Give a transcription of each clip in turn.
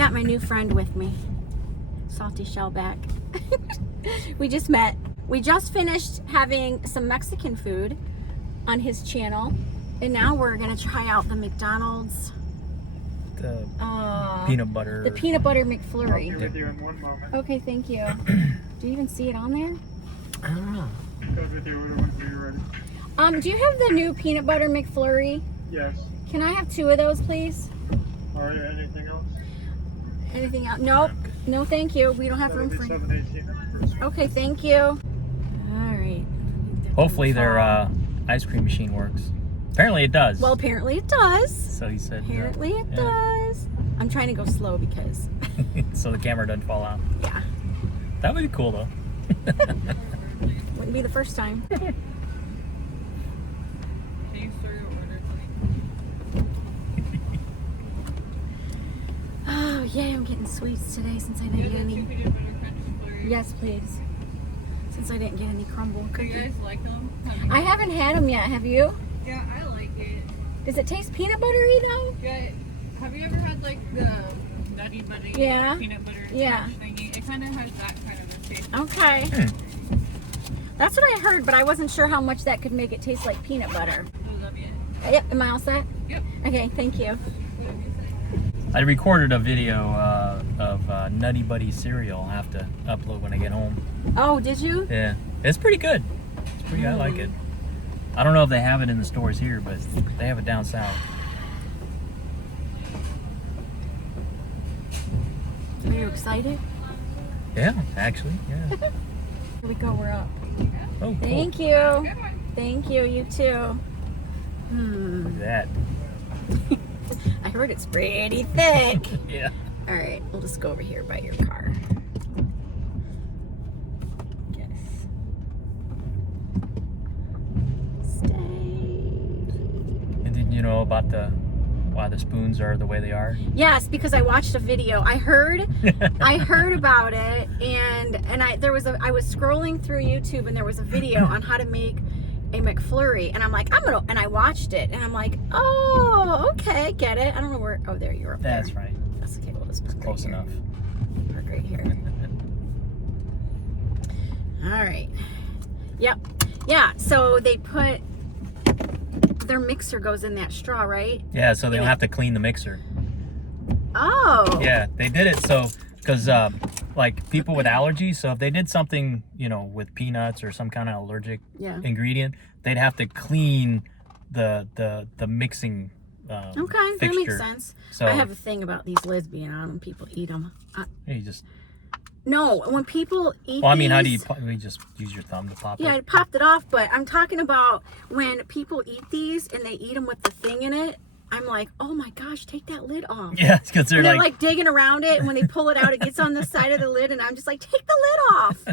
got my new friend with me, Saltyshellback. We just met. We just finished having some Mexican food on his channel, and now we're gonna try out the McDonald's peanut butter. The peanut butter McFlurry. I'll be with you in 1 moment. Okay, thank you. Do you even see it on there? I don't know. Go with you whenever you're ready. Do you have the new peanut butter McFlurry? Yes. Can I have 2 of those, please? All right. Anything else? Anything else? Nope. No, thank you. We don't have room for. $7.18. Okay, thank you. All right. Hopefully their ice cream machine works. Apparently it does. Well, apparently it does. So he said. Apparently it does. I'm trying to go slow because. So the camera doesn't fall out. Yeah. That would be cool though. Wouldn't be the first time. Oh, yay, I'm getting sweets today since I didn't get any. Yes, please. Since I didn't get any crumble Do cookie. you guys like them? I haven't had them yet. Have you? Yeah, I like it. Does it taste peanut buttery though? Yeah. Have you ever had like the nutty buddy Yeah. peanut butter Yeah. crunch thingy? It kind of has that kind of a taste. Okay. That's what I heard, but I wasn't sure how much that could make it taste like peanut butter. I love it. Yep, am I all set? Yep. Okay, thank you. I recorded a video of Nutty Buddy cereal. I'll have to upload when I get home. Oh, did you? Yeah, it's pretty good. It's pretty. I like it. I don't know if they have it in the stores here, but they have it down south. Are you excited? Yeah, actually, yeah. Here we go, we're up. Oh, cool. Thank you. Thank you, you too. Look at that. I heard it's pretty thick. Yeah. All right, we'll just go over here by your car. Yes. Stay. And did you know about why the spoons are the way they are? Yes, because I watched a video. I heard about it, and I was scrolling through YouTube, and there was a video on how to make a McFlurry, and I'm like, and I watched it, and I'm like, oh, okay, get it. I don't know where. Oh, there you're up there. That's right. That's okay. We'll just park Close right enough. Here. Park right here. All right. Yep. Yeah. So they put their mixer goes in that straw, right? Yeah, so they don't have to clean the mixer. Oh. Yeah, they did it so because like people with allergies, so if they did something, with peanuts or some kind of allergic ingredient, they'd have to clean the mixing Okay, fixture. that makes sense. So I have a thing about these lids being on when people eat them. you just. No, when people eat Well, I mean, these, how do you just use your thumb to pop it? Yeah, I popped it off, but I'm talking about when people eat these and they eat them with the thing in it. I'm like, oh my gosh, take that lid off. Yeah, because they're And like digging around it, and when they pull it out, it gets on the side of the lid, and I'm just like, take the lid off.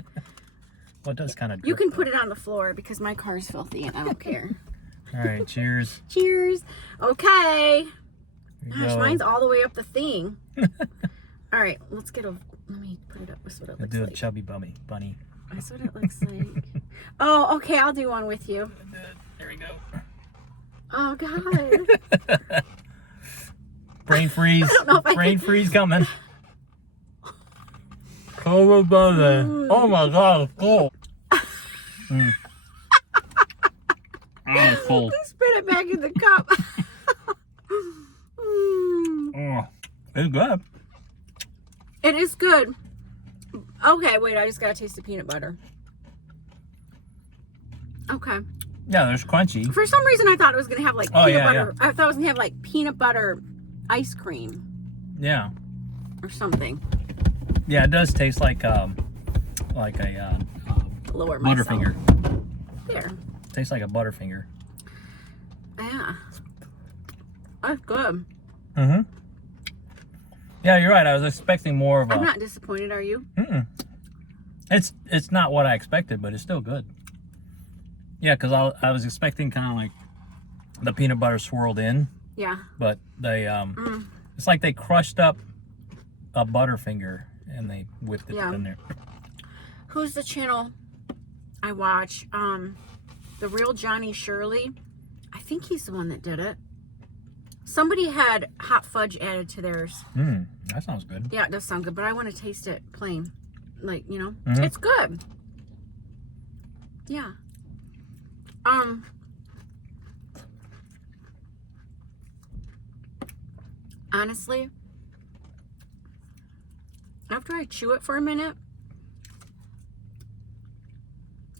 well, it does kind of. You can put it on the floor because my car's filthy and I don't care. All right, cheers. Cheers. Okay. Here Gosh, you go. mine's all the way up the thing. All right, let me put it up. That's what it looks Do like. a chubby bunny. That's what it looks like. Oh, okay, I'll do one with you. There we go. Oh, God. Brain freeze. I don't know if I Brain can- freeze coming. COLLAB. Oh my God, it's cool. It's cold. Spit it back in the cup. Oh, it's good. It is good. Okay, wait, I just gotta taste the peanut butter. Okay. Yeah, there's crunchy. For some reason, I thought it was gonna have like peanut yeah, butter. I thought it was gonna have like peanut butter ice cream Yeah. or something. Yeah, it does taste like a Lower myself. Butterfinger. There. Tastes like a Butterfinger. Yeah. That's good. Mm-hmm. Yeah, you're right. I was expecting more of a. I'm not disappointed, are you? It's not what I expected, but it's still good. Yeah, because I was expecting kind of like the peanut butter swirled in, Yeah. but they it's like they crushed up a Butterfinger and they whipped it in there. Who's the channel I watch? The Real Johnny Shirley. I think he's the one that did it. Somebody had hot fudge added to theirs. That sounds good. Yeah, it does sound good, but I want to taste it plain. Like, you know, Mm-hmm. it's good. Yeah. Honestly, after I chew it for a minute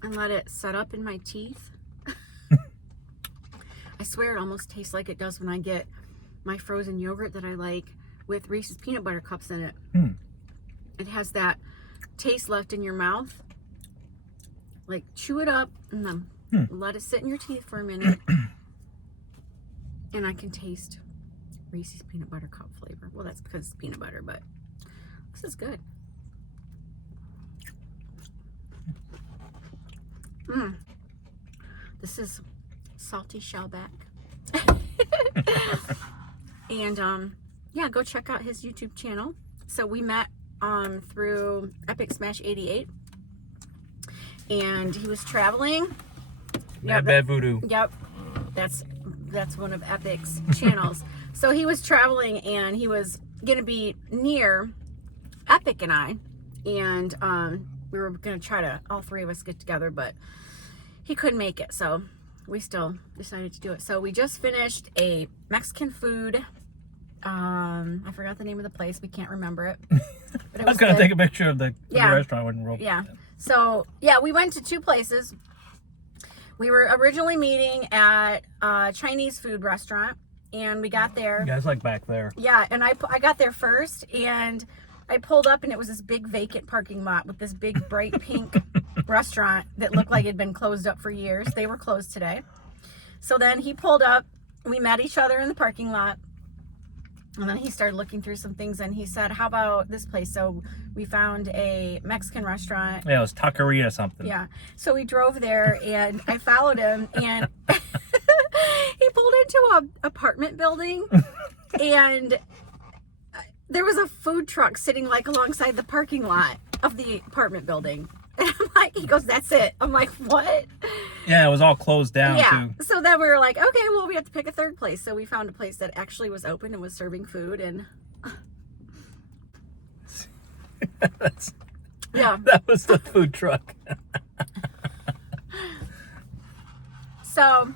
and let it set up in my teeth, I swear it almost tastes like it does when I get my frozen yogurt that I like with Reese's peanut butter cups in it. It has that taste left in your mouth. Like, chew it up and then let it sit in your teeth for a minute. And I can taste Reese's peanut butter cup flavor. Well, that's because it's peanut butter, but this is good. This is Saltyshellback. And yeah, go check out his YouTube channel. So we met through Epic Smash 88, and he was traveling. Bad Voodoo. Yep, that's one of Epic's channels. So he was traveling, and he was gonna be near Epic and I, and we were gonna try to all three of us get together, but he couldn't make it, so we still decided to do it. So we just finished a Mexican food. I forgot the name of the place. We can't remember it. But I was gonna take a picture of the restaurant. I wouldn't roll. Yeah. So yeah, we went to two places. We were originally meeting at a Chinese food restaurant, and we got there. You guys like back there. Yeah, and I got there first, and I pulled up, and it was this big vacant parking lot with this big bright pink restaurant that looked like it had been closed up for years. They were closed today. So then he pulled up. We met each other in the parking lot. And then he started looking through some things, and he said, how about this place? So we found a Mexican restaurant. Yeah, it was Taqueria something. Yeah. So we drove there, and I followed him, and he pulled into an apartment building, and there was a food truck sitting like alongside the parking lot of the apartment building. And I'm like, he goes, that's it. I'm like, what? Yeah, it was all closed down Yeah. too. So then we were like, okay, well, we have to pick a third place. So we found a place that actually was open and was serving food, and yeah, That was the food truck. so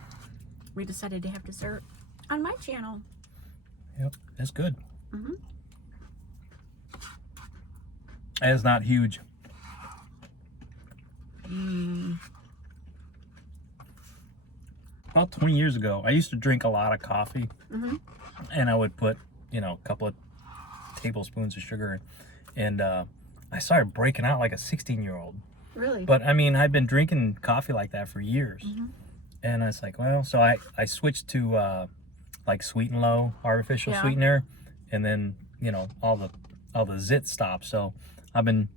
we decided to have dessert on my channel. Yep, it's good. Mm-hmm. It's not huge. About 20 years ago, I used to drink a lot of coffee, and I would put, a couple of tablespoons of sugar in, and I started breaking out like a 16-year-old. Really? But I mean, I've been drinking coffee like that for years, and it's like, well, so I switched to like Sweet and Low artificial sweetener, and then all the zit stopped. So I've been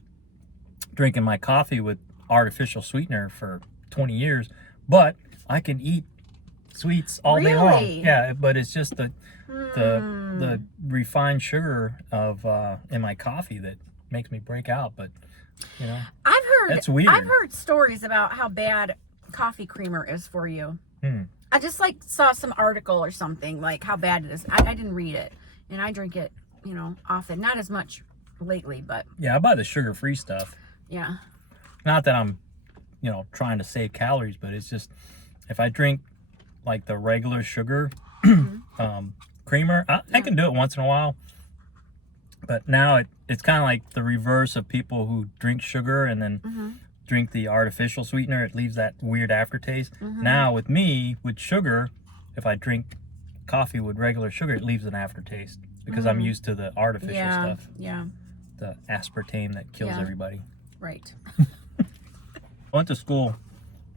drinking my coffee with artificial sweetener for 20 years, but I can eat sweets all day long. Yeah, but it's just the refined sugar of in my coffee that makes me break out. But I've heard that's weird. I've heard stories about how bad coffee creamer is for you. I just saw some article or something like how bad it is. I didn't read it, and I drink it often, not as much lately, but yeah, I buy the sugar-free stuff. yeah. Not that I'm trying to save calories, but it's just if I drink like the regular sugar creamer, I can do it once in a while. But now it's kind of like the reverse of people who drink sugar and then drink the artificial sweetener. It leaves that weird aftertaste. Now with me, with sugar, if I drink coffee with regular sugar, it leaves an aftertaste because I'm used to the artificial stuff. Yeah. The aspartame that kills everybody. Right. I went to school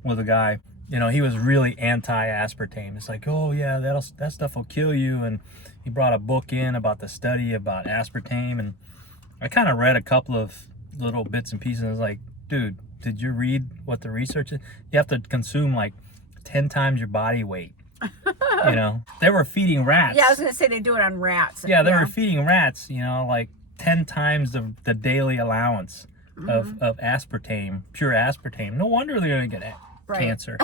with a guy, he was really anti-aspartame. It's like, oh yeah, that stuff will kill you. And he brought a book in about the study about aspartame, and I kind of read a couple of little bits and pieces. And I was like, dude, did you read what the research is? You have to consume like 10 times your body weight. They were feeding rats. Yeah, I was gonna say they do it on rats. Yeah, they were feeding rats, like 10 times the daily allowance of aspartame, pure aspartame. No wonder they're gonna get cancer.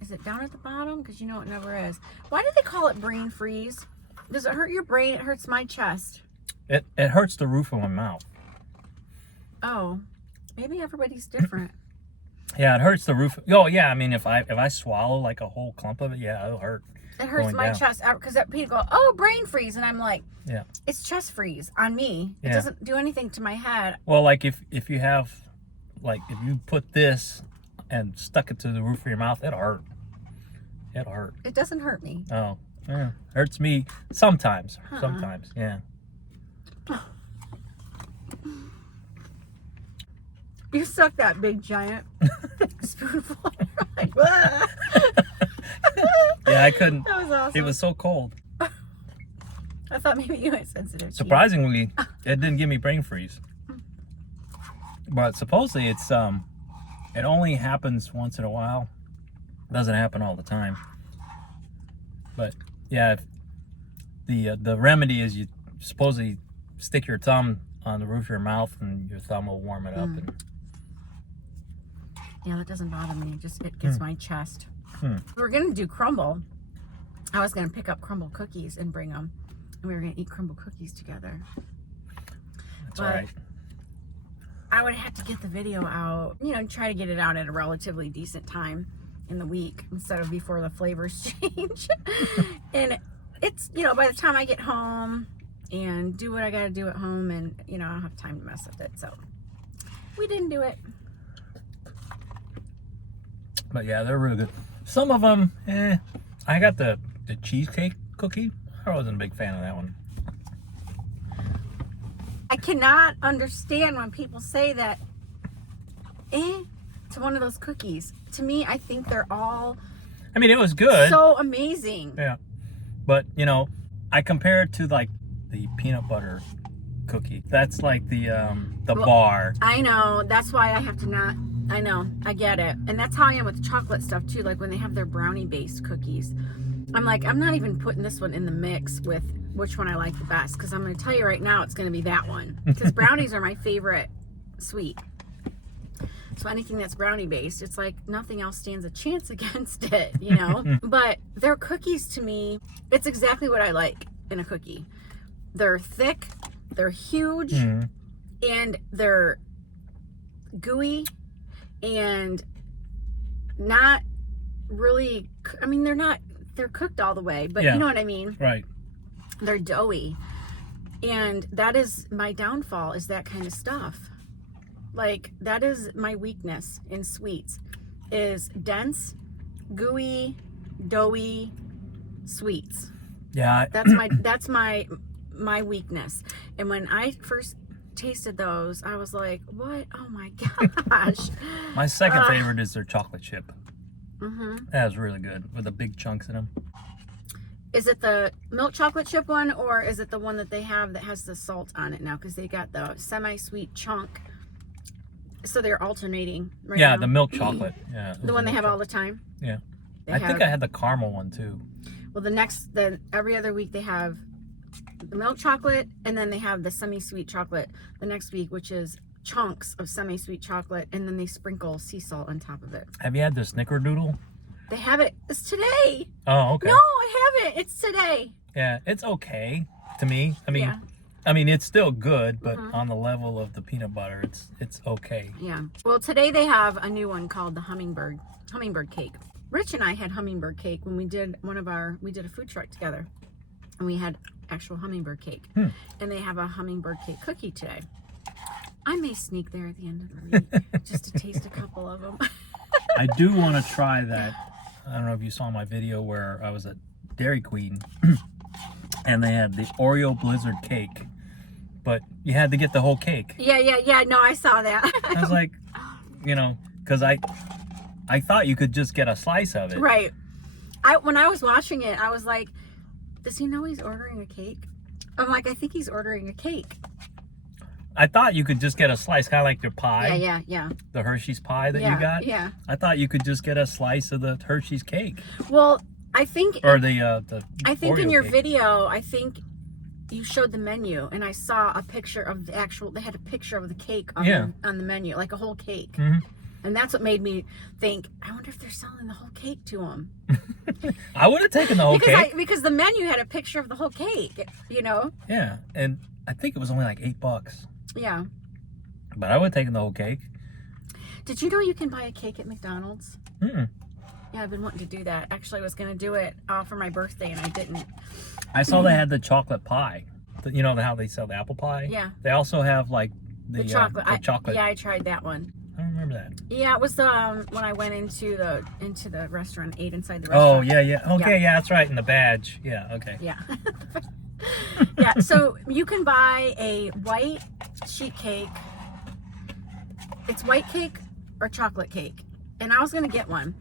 Is it down at the bottom? Because you know it never is. Why do they call it brain freeze? Does it hurt your brain? It hurts my chest. It hurts the roof of my mouth. Oh, maybe everybody's different. Yeah, it hurts the roof. Oh yeah, I mean if I swallow like a whole clump of it, yeah, it'll hurt. It hurts my chest because people go, oh, brain freeze, and I'm like, yeah, it's chest freeze on me. It Yeah. doesn't do anything to my head. Well, like if you have, like if you put this and stuck it to the roof of your mouth, it'll hurt. It'll hurt. It doesn't hurt me. Oh, yeah, hurts me sometimes. Huh. Sometimes, yeah. You suck that big giant spoonful. You're like, Yeah, I couldn't. that was awesome. It was so cold. I thought maybe you had sensitive teeth. Surprisingly, it didn't give me brain freeze. But supposedly it's it only happens once in a while. It doesn't happen all the time. But yeah, the remedy is you supposedly stick your thumb on the roof of your mouth and your thumb will warm it up. And yeah, that doesn't bother me. It gets my chest. We're gonna do crumble. I was gonna pick up crumble cookies and bring them, and we were gonna eat crumble cookies together. That's all right. I would have to get the video out, try to get it out at a relatively decent time in the week instead of before the flavors change. And it's, by the time I get home and do what I gotta do at home, and I don't have time to mess with it, so we didn't do it. But yeah, they're really good. Some of them, I got the cheesecake cookie. I wasn't a big fan of that one. I cannot understand when people say that to one of those cookies. To me, I think they're all I mean, it was good. so amazing. Yeah. But, I compare it to like the peanut butter cookie. That's like the bar. I know. That's why I have to not. I know. I get it. And that's how I am with chocolate stuff too. Like when they have their brownie based cookies, I'm like, I'm not even putting this one in the mix with which one I like the best, because I'm going to tell you right now it's going to be that one, because brownies are my favorite sweet. So anything that's brownie based, it's like nothing else stands a chance against it, But their cookies, to me, it's exactly what I like in a cookie. They're thick, they're huge, and they're gooey, and not really, I mean, they're cooked all the way, but you know what I mean? Right. They're doughy. And that is my downfall, is that kind of stuff. Like, that is my weakness in sweets, is dense, gooey, doughy sweets. Yeah. That's my weakness. And when I first tasted those, I was like, what? Oh my gosh. My second favorite is their chocolate chip. That was really good, with the big chunks in them. Is it the milk chocolate chip one, or is it the one that they have that has the salt on it now? Because they got the semi-sweet chunk. So they're alternating right now. The milk chocolate. Yeah. The one they have all the time. Yeah. I think I had the caramel one too. Well, every other week they have the milk chocolate, and then they have the semi-sweet chocolate the next week, which is chunks of semi-sweet chocolate, and then they sprinkle sea salt on top of it. Have you had the snickerdoodle? They have it. It's today. Oh, okay. No, I haven't. It's today. Yeah, it's okay to me. I mean, it's still good, but on the level of the peanut butter, it's okay. Yeah. Well, today they have a new one called the hummingbird cake. Rich and I had hummingbird cake when we did a food truck together, and we had actual hummingbird cake. And they have a hummingbird cake cookie today. I may sneak there at the end of the week just to taste a couple of them. I do want to try that. I don't know if you saw my video where I was at Dairy Queen and they had the Oreo Blizzard cake, but you had to get the whole cake. Yeah. No, I saw that. I was like, because I thought you could just get a slice of it. Right. When I was watching it, I was like, does he know he's ordering a cake? I'm like, I think he's ordering a cake. I thought you could just get a slice, kind of like your pie. Yeah. The Hershey's pie that you got. Yeah. I thought you could just get a slice of the Hershey's cake. Well, I think. Or the I think Oreo in your cake. video, I think you showed the menu, and I saw a picture of the actual. They had a picture of the cake on the menu, like a whole cake. And that's what made me think, I wonder if they're selling the whole cake to them. I would have taken the whole cake. Because the menu had a picture of the whole cake, you know? Yeah, and I think it was only like $8. Yeah. But I would have taken the whole cake. Did you know you can buy a cake at McDonald's? Mm-mm. Yeah, I've been wanting to do that. Actually, I was going to do it for my birthday, and I didn't. I saw they had the chocolate pie. You know how they sell the apple pie? Yeah. They also have like the chocolate. Yeah, I tried that one. I don't remember that. Yeah, it was when I went into the restaurant, ate inside the Oh, restaurant. yeah. Okay, yeah, that's right. And the badge. Yeah, okay. Yeah. Yeah, so you can buy a white sheet cake. It's white cake or chocolate cake. And I was going to get one.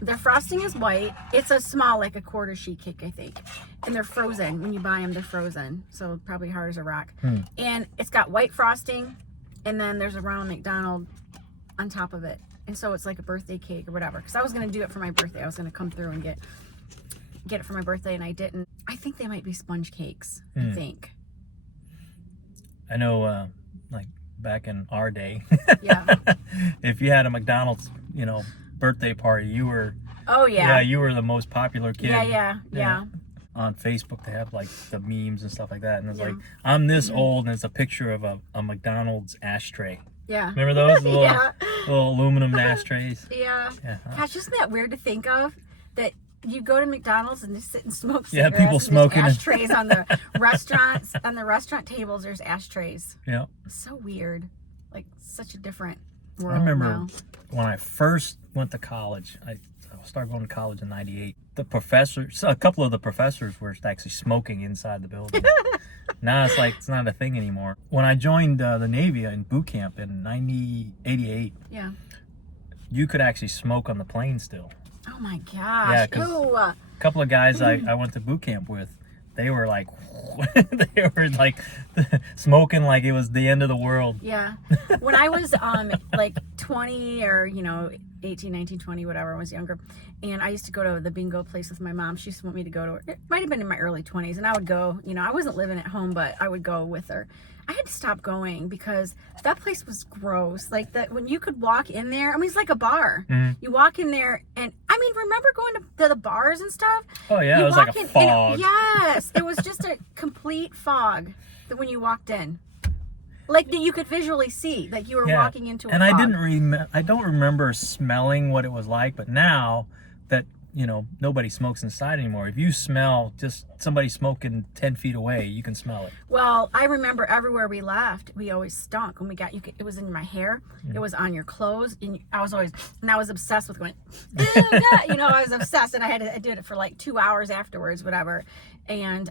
Their frosting is white. It's a small, like a quarter sheet cake, I think. And they're frozen. When you buy them, they're frozen. So probably hard as a rock. And it's got white frosting. And then there's a round McDonald's on top of it. And so it's like a birthday cake or whatever. Because I was going to do it for my birthday. I was going to come through and get it for my birthday, and I didn't. I think they might be sponge cakes, I think. I know, like, back in our day, Yeah. if you had a McDonald's, birthday party, you were... Oh, yeah. Yeah, you were the most popular kid. Yeah. On Facebook, they have, like, the memes and stuff like that. And it's Yeah. like, I'm this old, and it's a picture of a McDonald's ashtray. Yeah. Remember those? Little, Yeah. little aluminum ashtrays? Yeah. Yeah. Gosh, isn't that weird to think of? That you go to McDonald's and just sit and smoke Yeah, cigarettes. people and there's smoking. ashtrays on the restaurants. On the restaurant tables, there's ashtrays. Yeah. It's so weird. Like, such a different world I remember now. when I first went to college, I started going to college in '98. The professors, a couple of the professors were actually smoking inside the building. Now it's not a thing anymore. When I joined the Navy in boot camp in '88, Yeah. you could actually smoke on the plane still. Oh my Yeah, gosh. 'cause Ew. a couple of guys I went to boot camp with, they were like, they were like smoking like it was the end of the world. Yeah. When I was like 20 or 18, 19, 20, whatever, I was younger, and I used to go to the bingo place with my mom. She used to want me to go to her. It might have been in my early 20s, and I would go. I wasn't living at home, but I would go with her. I had to stop going because that place was gross. Like that, when you could walk in there, I mean, it's like a bar. You walk in there, and I mean, remember going to the bars and stuff? Oh yeah, You it was like walk a in, fog. Yes, it was just a complete fog when you walked in. Like that you could visually see that you were walking into a and fog. I don't remember smelling what it was like, but now that nobody smokes inside anymore, if you smell just somebody smoking 10 feet away, you can smell it. Well, I remember everywhere we left, we always stunk. When we got it was in my hair, it was on your clothes, and I was obsessed with going, ew, God. I was obsessed, and I did it for like 2 hours afterwards, whatever. And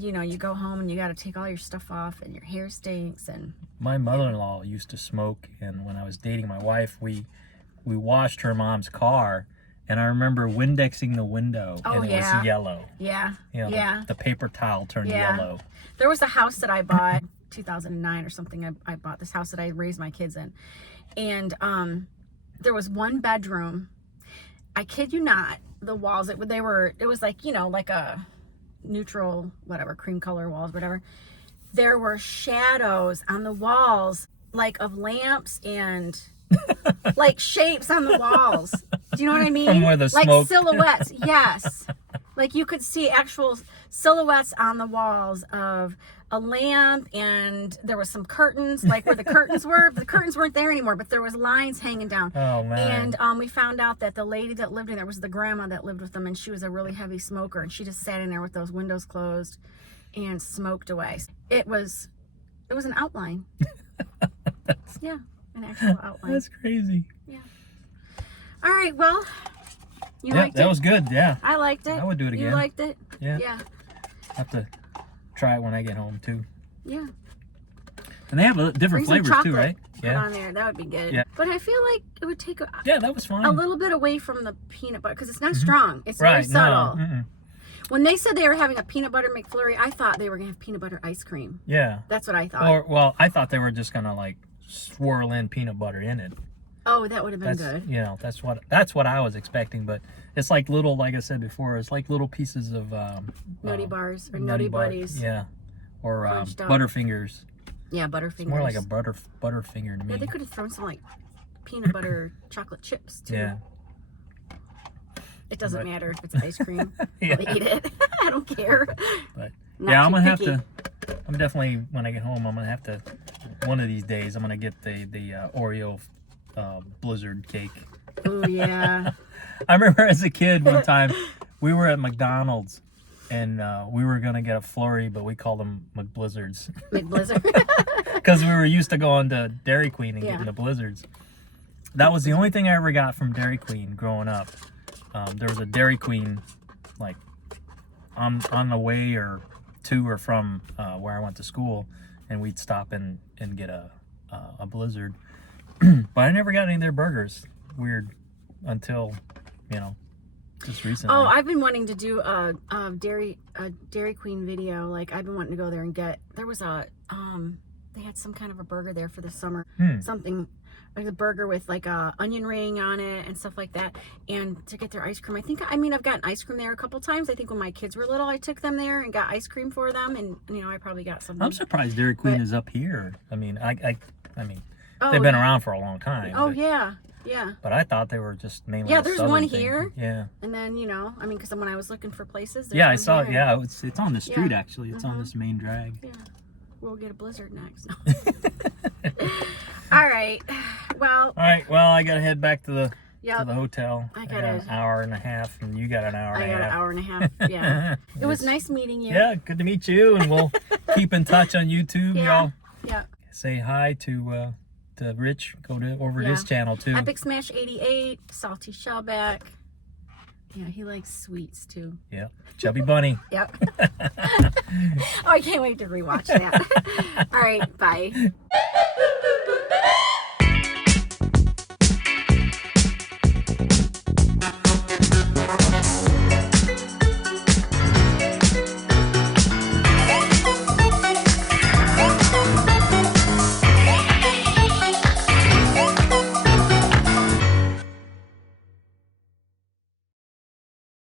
you go home and you got to take all your stuff off, and your hair stinks. And My mother-in-law used to smoke, and when I was dating my wife, we washed her mom's car. And I remember Windexing the window, and it was yellow. Yeah. The paper towel turned yellow. There was a house that I bought 2009 or something. I bought this house that I raised my kids in, and there was one bedroom. I kid you not. The walls, it was like like a neutral, whatever, cream color walls, whatever. There were shadows on the walls, like of lamps and like shapes on the walls. Do you know what I mean? From where the like smoke... silhouettes. Yes. Like you could see actual silhouettes on the walls of a lamp, and there was some curtains, like where the curtains were. The curtains weren't there anymore, but there was lines hanging down. Oh man. And we found out that the lady that lived in there was the grandma that lived with them, and she was a really heavy smoker, and she just sat in there with those windows closed and smoked away. It was an outline. Yeah, an actual outline. That's crazy. Yeah. All right, well, you liked it? That was good, yeah. I liked it. I would do it again. You liked it? Yeah. Yeah. Have to try it when I get home too. Yeah. And they have different Bring some flavors too, right? Put on there. That would be good. Yeah. But I feel like it would take Yeah, that was fine. a little bit away from the peanut butter because it's not strong. It's very Right, subtle. no. When they said they were having a peanut butter McFlurry, I thought they were going to have peanut butter ice cream. Yeah. That's what I thought. Well, I thought they were just gonna like swirl in peanut butter in it. Oh, that would have been That's good. that's what I was expecting, but it's like little, like I said before, it's like little pieces of Nutty bars or nutty buddies. Yeah, or Crunched up. Butterfingers. Yeah, Butterfingers. It's more like a Butterfinger to me. Yeah, they could have thrown some like peanut butter chocolate chips too. Yeah. It doesn't But- matter if it's ice cream. Yeah. I'll eat it. I don't care. But Not yeah, I'm too gonna have picky. to. I'm definitely when I get home. I'm gonna have to. One of these days, I'm gonna get the Oreo blizzard cake. Oh yeah. I remember as a kid one time we were at McDonald's and we were gonna get a Flurry, but we called them McBlizzards McBlizzard. because we were used to going to Dairy Queen and Yeah. getting the blizzards. That was the only thing I ever got from Dairy Queen growing up. There was a Dairy Queen like on the way or to or from where I went to school, and we'd stop and get a blizzard. But I never got any of their burgers. Weird. Until, just recently. Oh, I've been wanting to do a Dairy Queen video. Like I've been wanting to go there and get. There was they had some kind of a burger there for the summer. Something like a burger with like a onion ring on it and stuff like that. And to get their ice cream, I've gotten ice cream there a couple times. I think when my kids were little, I took them there and got ice cream for them, and I probably got something. I'm surprised Dairy Queen is up here. I mean, they've been around for a long time. Oh but, yeah. But I thought they were just mainly. Yeah, a there's southern one thing. here. Yeah. And then because when I was looking for places, there's Yeah, I one saw it. here. Yeah, it's on the street Yeah. actually. It's on this main drag. Yeah. We'll get a blizzard next. All right. Well. All right. Well, I gotta head back to the Yep. hotel. I got gotta- an hour and a half, and you got an hour and I a got half. an hour and a half. Yeah. It was nice meeting you. Yeah, good to meet you, and we'll keep in touch on YouTube. Yeah. Y'all Yeah. say hi to Rich. Go to over Yeah. his channel too. Epic Smash 88, Saltyshellback. Yeah, he likes sweets too. Yeah, Chubby Bunny. Yep. Oh, I can't wait to rewatch that. All right, bye.